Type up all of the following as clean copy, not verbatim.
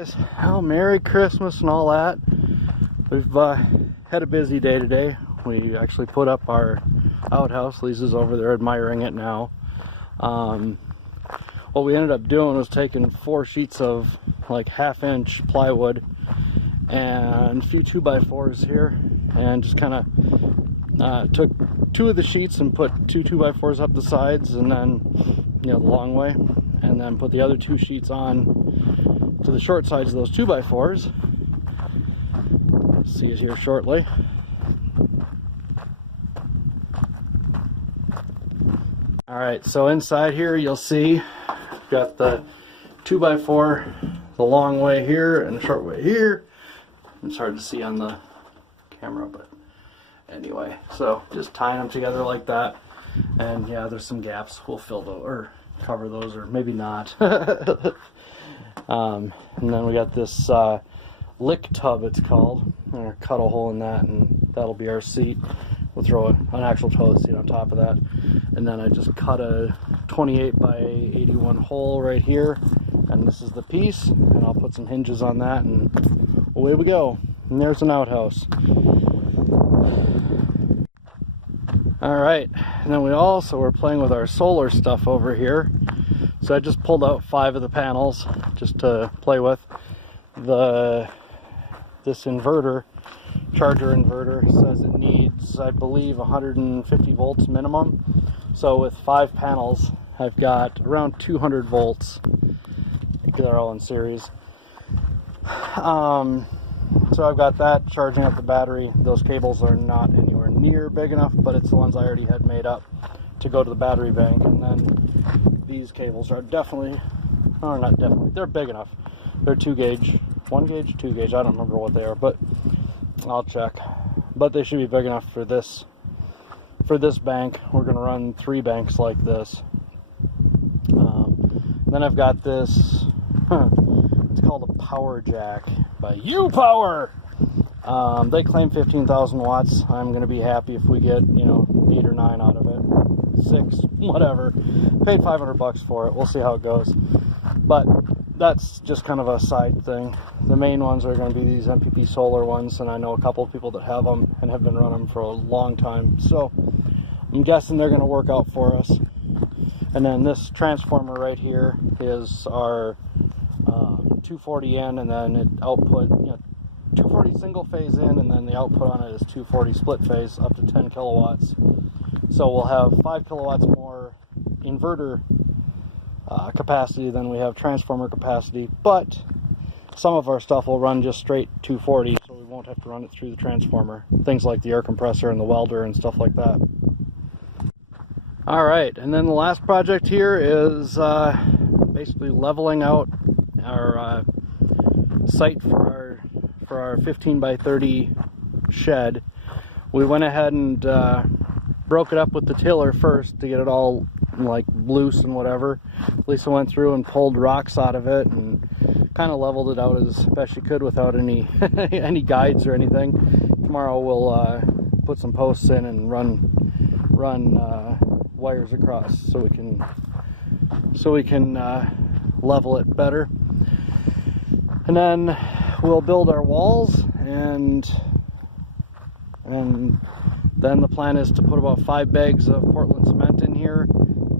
Well, Merry Christmas and all that. We've had a busy day today. We actually put up our outhouse. Lisa's over there admiring it now. What we ended up doing was taking 4 sheets of like 1/2-inch plywood and a few 2x4s here, and just kind of took 2 of the sheets and put 2 2x4s up the sides, and then the long way, and then put the other 2 sheets on to the short sides of those 2x4s. See it here shortly. Alright, so inside here you'll see got the 2x4 the long way here and the short way here. It's hard to see on the camera, but anyway, so just tying them together like that. And yeah, there's some gaps. We'll fill those or cover those, or maybe not. And then we got this lick tub, it's called. I'm gonna cut a hole in that, and that'll be our seat. We'll throw an actual toilet seat on top of that. And then I just cut a 28 by 81 hole right here, and this is the piece, and I'll put some hinges on that, and away we go. And there's an outhouse. Alright, and then we also were playing with our solar stuff over here. So I just pulled out 5 of the panels just to play with. This inverter, charger inverter, says it needs, I believe, 150 volts minimum. So with 5 panels, I've got around 200 volts. They're all in series. So I've got that charging up the battery. Those cables are not anywhere near big enough, but it's the ones I already had made up to go to the battery bank. And then these cables are definitely, or not definitely, they're big enough. They're 2 gauge, 1 gauge, 2 gauge, I don't remember what they are, but I'll check. But they should be big enough for this bank. We're going to run 3 banks like this. Then I've got this, it's called a Power Jack by U-Power. They claim 15,000 watts. I'm going to be happy if we get, 8 or 9 out of it. 6, whatever. Paid $500 for it. We'll see how it goes. But that's just kind of a side thing. The main ones are going to be these MPP solar ones, and I know a couple of people that have them and have been running them for a long time. So I'm guessing they're going to work out for us. And then this transformer right here is our 240 in, and then it output, 240 single phase in, and then the output on it is 240 split phase up to 10 kilowatts. So we'll have 5 kilowatts more inverter capacity than we have transformer capacity, but some of our stuff will run just straight 240, so we won't have to run it through the transformer. Things like the air compressor and the welder and stuff like that. Alright, and then the last project here is basically leveling out our site for our 15 by 30 shed. We went ahead and broke it up with the tiller first to get it all like loose and whatever. Lisa went through and pulled rocks out of it and kind of leveled it out as best she could without any any guides or anything. Tomorrow we'll put some posts in and run wires across so we can level it better. And then we'll build our walls, and then the plan is to put about 5 bags of Portland cement in here,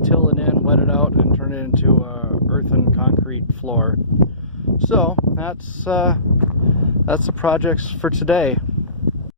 till it in, wet it out, and turn it into a earthen concrete floor. So that's the projects for today.